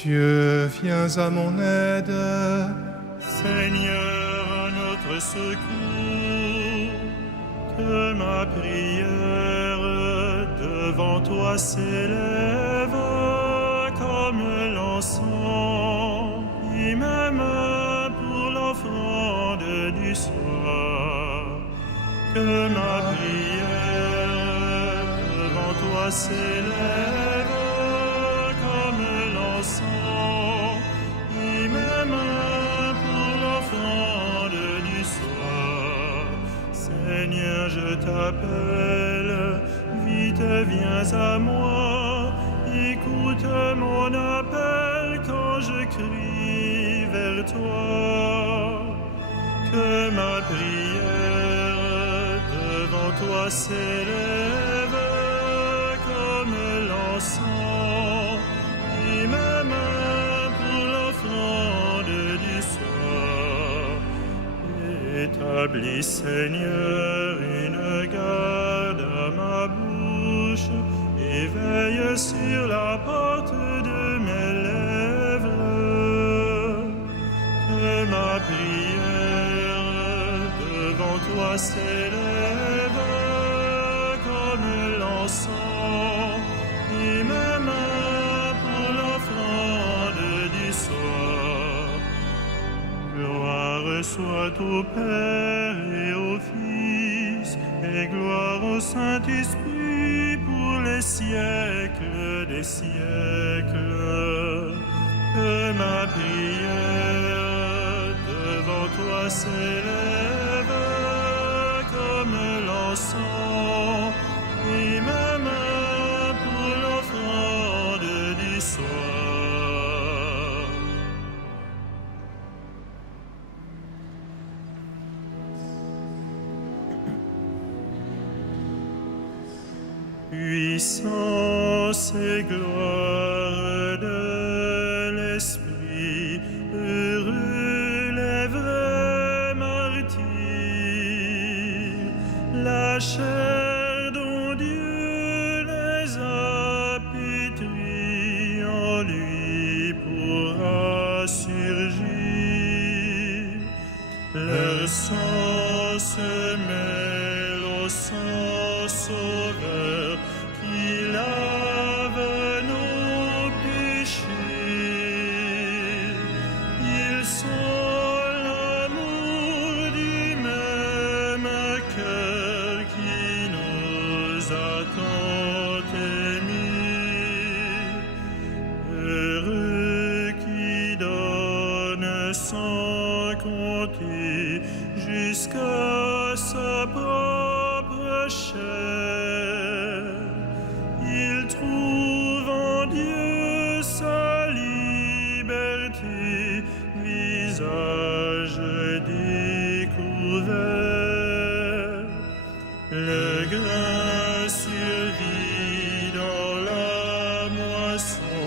Dieu, viens à mon aide. Seigneur, à notre secours, que ma prière devant toi s'élève comme l'encens, et même pour l'offrande du soir. Que ma prière devant toi s'élève comme l'encens, et même pour l'offrande du soir. Seigneur, je t'appelle, vite viens à moi, écoute mon appel quand je crie vers toi. Que ma prière devant toi s'élève comme l'encens, et même pour l'offrande du soir. Établis, Seigneur, une garde à ma bouche, et veille sur la porte de mes lèvres. Que ma prière devant toi s'élève comme l'encens, et même pour l'offrande du soir. Gloire soit au Père et au Fils, et gloire au Saint-Esprit pour les siècles des siècles. Que ma prière devant toi s'élève comme l'encens, et même pour l'offrande du soir. Puissance et gloire de l'Esprit, heureux les vrais martyrs, la chair dont Dieu les a pétris en lui pourra surgir. Leur sang se mêle au sang sauveur qui lave nos péchés. Ils sont l'amour du même cœur qui nous a tant aimés. Heureux qui donne sans compter jusqu'à sa propre chair. Il trouve en Dieu sa liberté, visage découvert. Le grain survit dans la moisson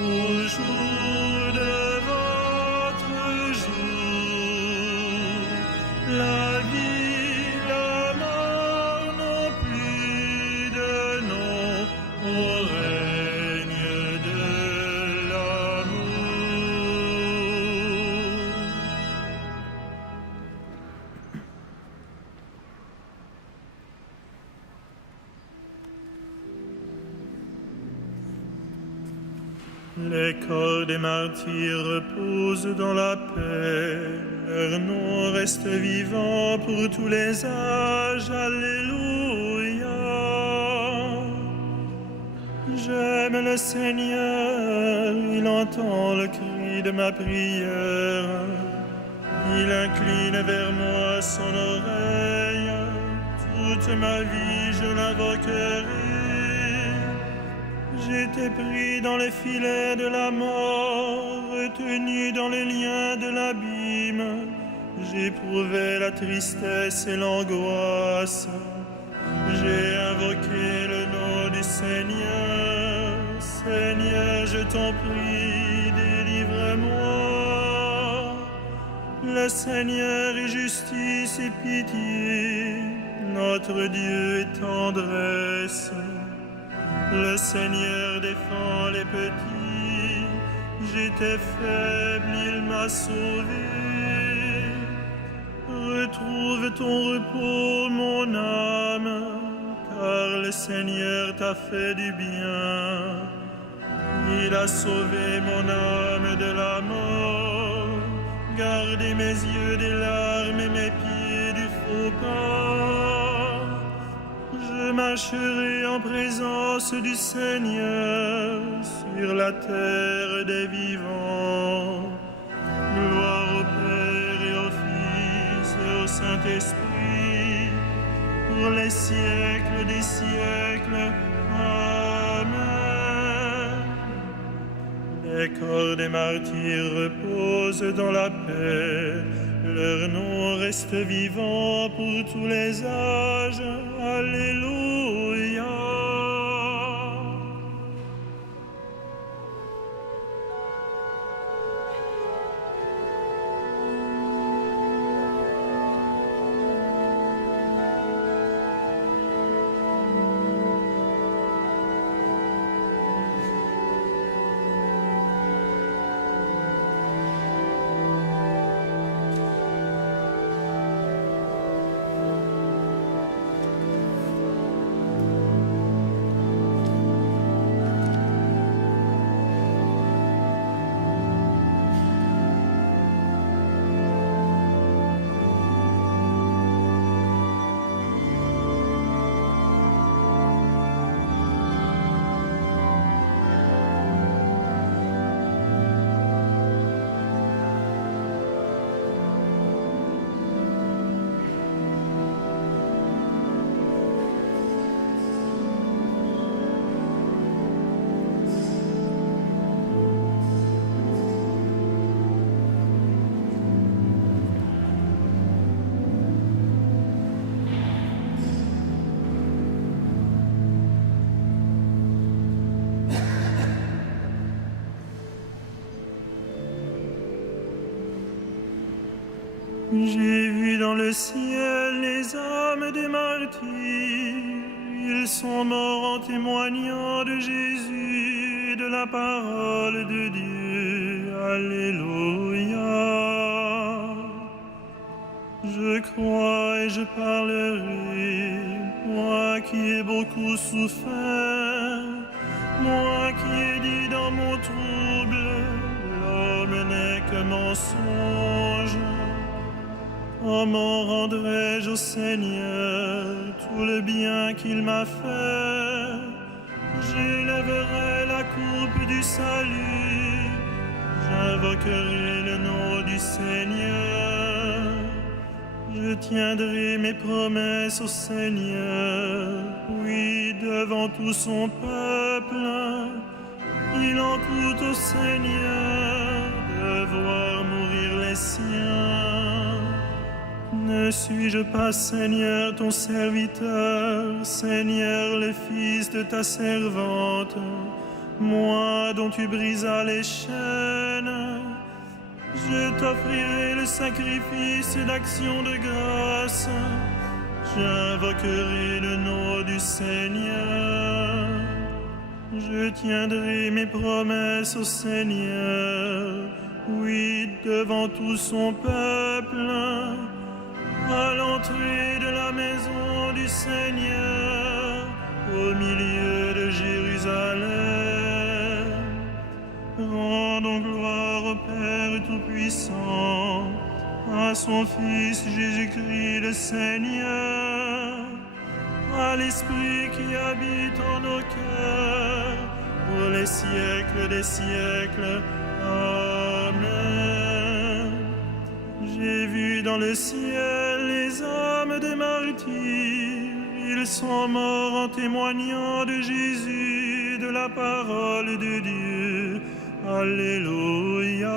au jour de votre jour. La vie, la mort n'ont plus de nom au règne de l'amour. Les corps des martyrs reposent dans la paix, leur nom reste vivant pour tous les âges. Alléluia. J'aime le Seigneur, il entend le cri de ma prière. Il incline vers moi son oreille, toute ma vie je l'invoquerai. J'étais pris dans les filets de la mort, retenu dans les liens de l'abîme. J'éprouvais la tristesse et l'angoisse. J'ai invoqué le nom du Seigneur. Seigneur, je t'en prie, délivre-moi. Le Seigneur est justice et pitié, notre Dieu est tendresse. Le Seigneur défend les petits, j'étais faible, il m'a sauvé. Retrouve ton repos, mon âme, car le Seigneur t'a fait du bien. Il a sauvé mon âme de la mort, gardé mes yeux des larmes et mes pieds du faux pas. Je marcherai en présence du Seigneur sur la terre des vivants. Gloire au Père et au Fils et au Saint-Esprit, pour les siècles des siècles. Amen. Les corps des martyrs reposent dans la paix, leur nom reste vivant pour tous les âges. Alléluia. J'ai vu dans le ciel les âmes des martyrs. Ils sont morts en témoignant de Jésus et de la parole de Dieu. Alléluia. Je crois et je parlerai, moi qui ai beaucoup souffert, moi qui ai dit dans mon trouble, l'homme n'est que mensonge. Comment rendrai-je au Seigneur tout le bien qu'il m'a fait? J'élèverai la coupe du salut, j'invoquerai le nom du Seigneur. Je tiendrai mes promesses au Seigneur, oui, devant tout son peuple. Il en coûte au Seigneur de voir mourir les siens. Ne suis-je pas, Seigneur, ton serviteur, Seigneur, le fils de ta servante, moi dont tu brisas les chaînes? Je t'offrirai le sacrifice d'action de grâce, j'invoquerai le nom du Seigneur. Je tiendrai mes promesses au Seigneur, oui, devant tout son peuple. À l'entrée de la maison du Seigneur, au milieu de Jérusalem. Rendons gloire au Père Tout-Puissant, à son Fils Jésus-Christ le Seigneur, à l'Esprit qui habite en nos cœurs, pour les siècles des siècles. Amen. J'ai vu dans le ciel les âmes des martyrs. Ils sont morts en témoignant de Jésus, de la parole de Dieu. Alléluia.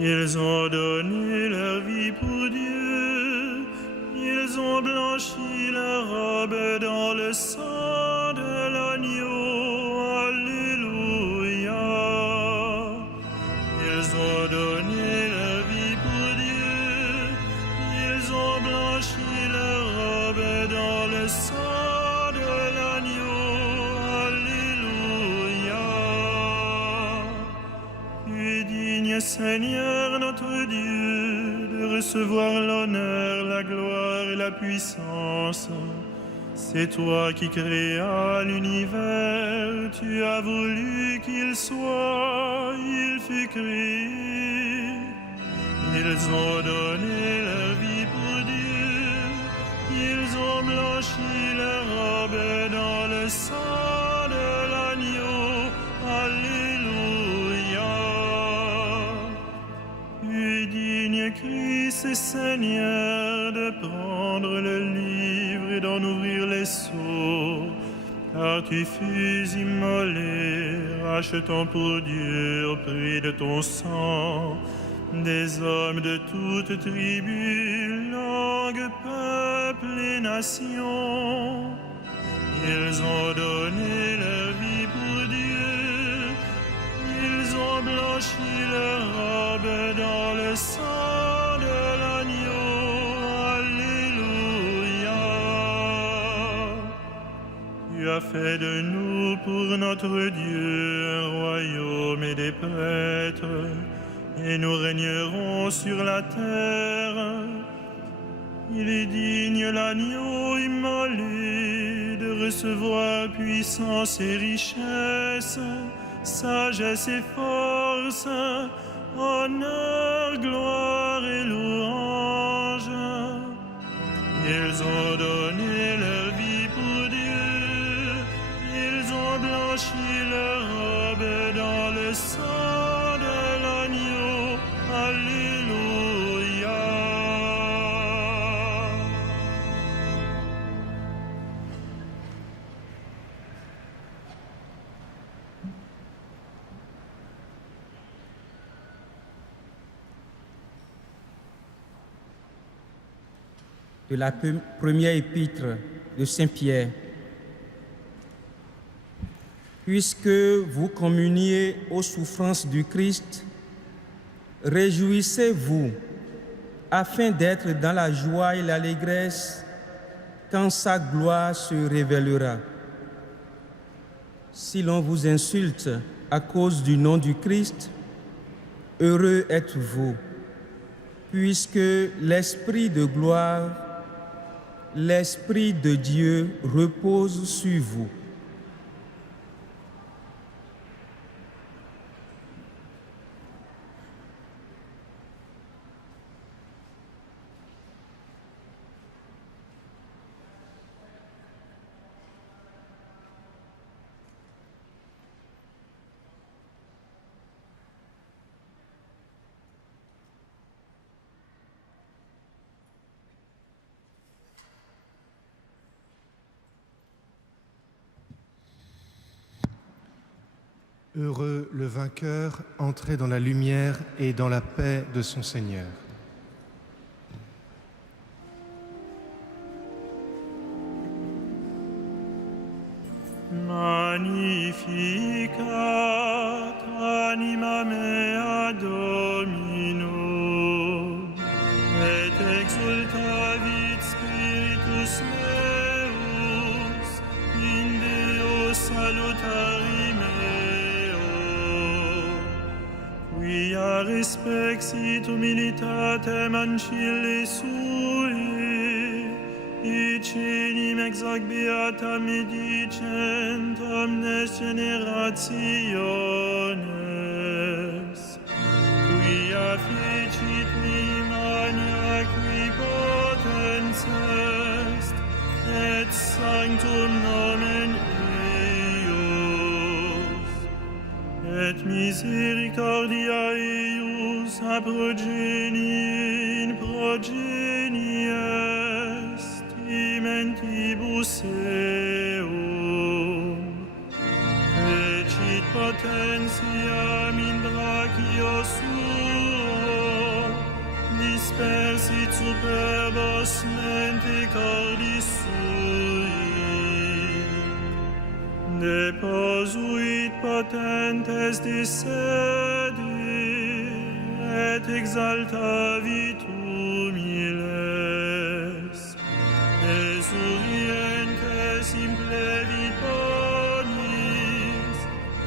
Ils ont donné leur vie pour Dieu, ils ont blanchi leur robe dans le sang de l'agneau. Alléluia. Ils ont donné leur vie pour Dieu, ils ont blanchi leur robe dans le sang de l'agneau. Alléluia. Tu es digne, Seigneur notre Dieu, de recevoir l'honneur, la gloire et la puissance. C'est toi qui créas l'univers, tu as voulu qu'il soit, il fut créé. Ils ont donné leur vie pour Dieu, ils ont blanchi leur robe dans le sang de l'agneau. Alléluia. Tu es digne, Christ et Seigneur, de prendre le livre et d'en ouvrir les sceaux, car tu fus immolé, rachetant pour Dieu au prix de ton sang des hommes de toutes tribus, langues, peuples et nations. Ils ont donné leur vie pour Dieu, ils ont blanchi leur robe dans le sang de l'agneau. Alléluia. Tu as fait de nous pour notre Dieu un royaume et des prêtres, et nous régnerons sur la terre. Il est digne l'agneau immolé de recevoir puissance et richesse, sagesse et force, honneur, gloire et louange. Ils ont donné leur vie pour Dieu, ils ont blanchi leur robe dans le sang de l'agneau. Alléluia. De la première épître de Saint Pierre. Puisque vous communiez aux souffrances du Christ, réjouissez-vous afin d'être dans la joie et l'allégresse quand sa gloire se révélera. Si l'on vous insulte à cause du nom du Christ, heureux êtes-vous, puisque l'Esprit de gloire, l'Esprit de Dieu repose sur vous. Heureux le vainqueur, entré dans la lumière et dans la paix de son Seigneur. Magnificat anima mea Domino, et exultavit spiritus meus, in Deo salutari meo, quia respexit humilitatem ancille sui, Icenim ex hoc beatam medicent omnes generationes, quia fecit me mania qui potens est, et sanctum nomen eius, et misericordia eius a progenie in progenie est, mentibus eum, fecit potentiam in brachio suo, sit superbos mente cordis sui, deposuit potentes de sedi, et exaltavit humiles, esurientes implevit bonis,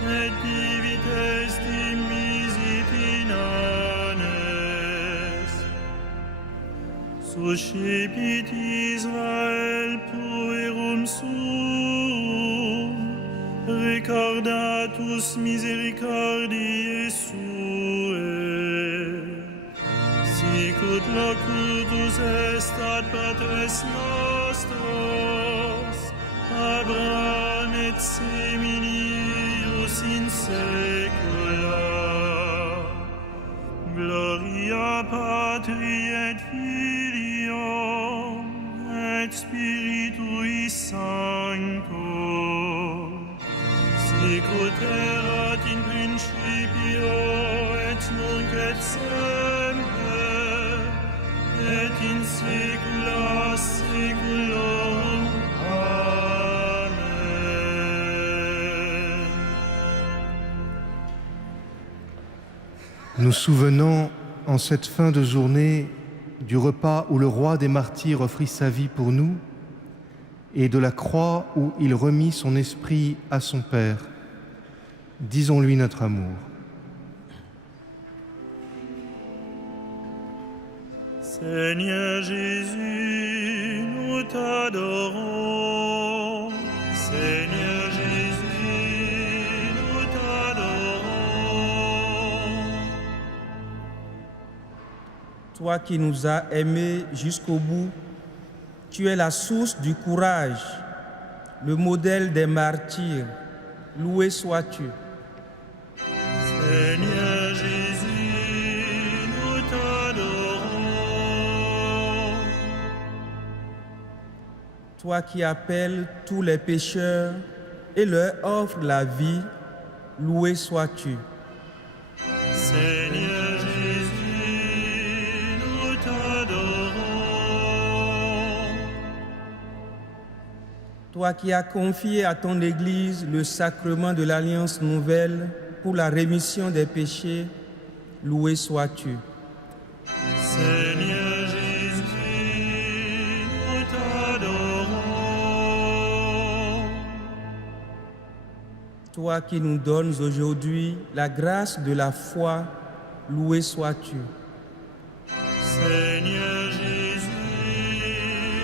et divit est immisit inanes. Suscipit Israel puerum sum, recordatus misericordiae suae. Sicut locutus est ad patres nostros, Abraham et seminius in saecula. Gloria Patri et Filio et Spiritui Sancto, sicut erat in principio et nunc et semper et in saecula saeculorum. Amen. Nous souvenons en cette fin de journée du repas où le roi des martyrs offrit sa vie pour nous et de la croix où il remit son esprit à son Père. Disons-lui notre amour. Seigneur Jésus, nous t'adorons. Seigneur Jésus, nous t'adorons. Toi qui nous as aimés jusqu'au bout, tu es la source du courage, le modèle des martyrs. Loué sois-tu. Seigneur Jésus, nous t'adorons. Toi qui appelles tous les pécheurs et leur offres la vie, loué sois-tu. Seigneur Jésus, nous t'adorons. Toi qui as confié à ton Église le sacrement de l'Alliance nouvelle pour la rémission des péchés, loué sois-tu. Seigneur Jésus, nous t'adorons. Toi qui nous donnes aujourd'hui la grâce de la foi, loué sois-tu. Seigneur Jésus,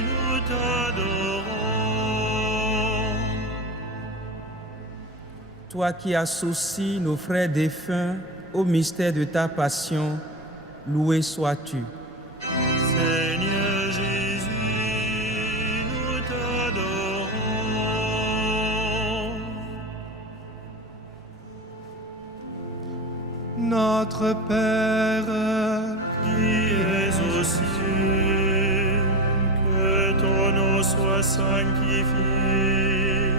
nous t'adorons. Toi qui associes nos frères défunts au mystère de ta passion, loué sois-tu. Seigneur Jésus, nous t'adorons. Notre Père, Qui es aux cieux, que ton nom soit sanctifié,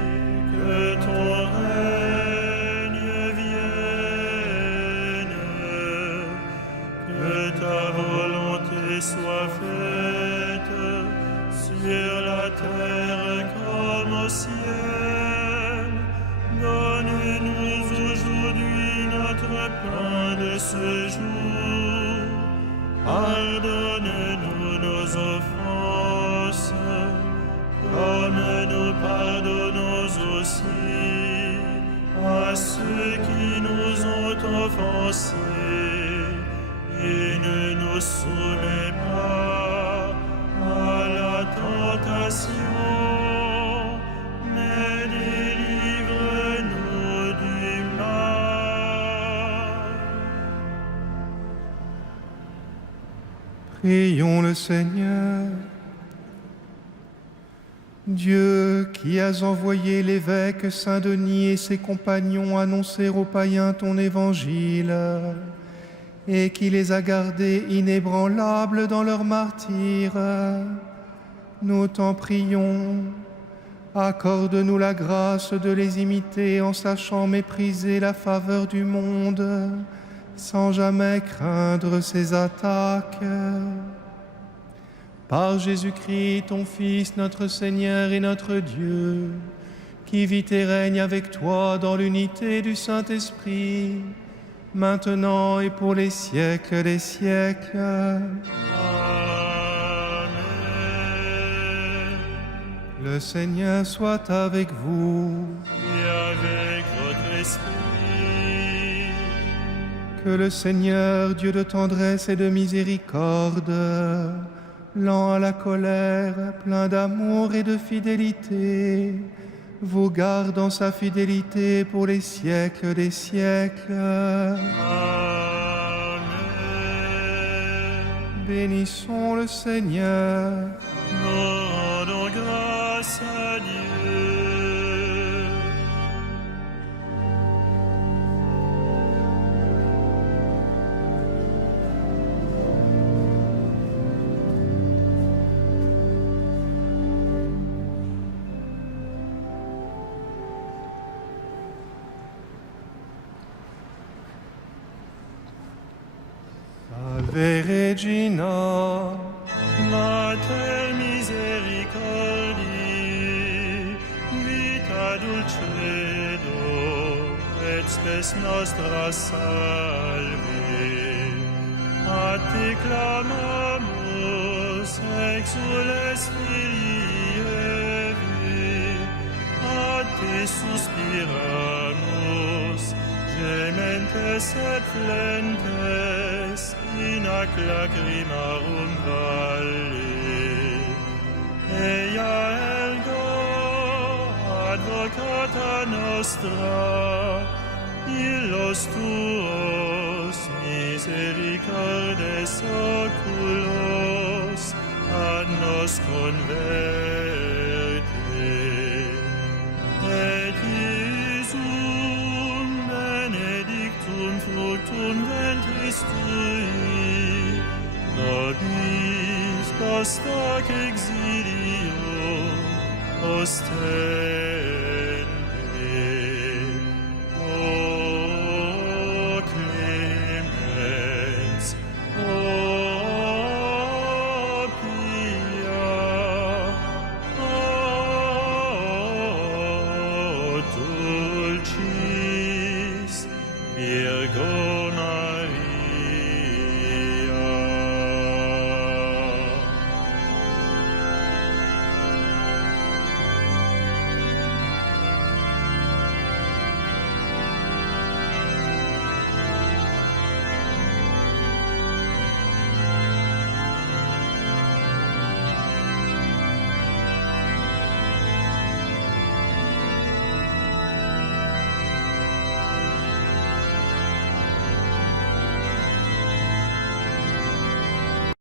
que ton règne vienne, que ta volonté soit faite sur la terre comme au ciel. Donne-nous aujourd'hui notre pain de ce jour. Pardonne-nous nos offenses, comme nous pardonnons aussi à ceux qui nous ont offensés. Et ne nous soumets pas à la tentation, mais délivre-nous du mal. prions le Seigneur. Dieu qui as envoyé l'évêque Saint-Denis et ses compagnons annoncer aux païens ton évangile, et qui les a gardés inébranlables dans leur martyre, nous t'en prions, accorde-nous la grâce de les imiter en sachant mépriser la faveur du monde, sans jamais craindre ses attaques. Par Jésus-Christ, ton Fils, notre Seigneur et notre Dieu, qui vit et règne avec toi dans l'unité du Saint-Esprit, maintenant et pour les siècles des siècles. Amen. Le Seigneur soit avec vous. Et avec votre esprit. Que le Seigneur, Dieu de tendresse et de miséricorde, lent à la colère, plein d'amour et de fidélité, vous garde en sa fidélité pour les siècles des siècles. Amen. Bénissons le Seigneur. Nous rendons grâce à Dieu. Salve Regina, Mater misericordiae, vita dulcedo, et spes nostra salve. A te clamamus, exules filii Evi, a te suspiramus, gementes et flentes, in ac lacrimarum valle. Ea ergo, advocata nostra, illos tuos misericordes oculos ad nos converte. Et Iesum benedictum fructum ventris tui, nobis post hoc exilio ostende.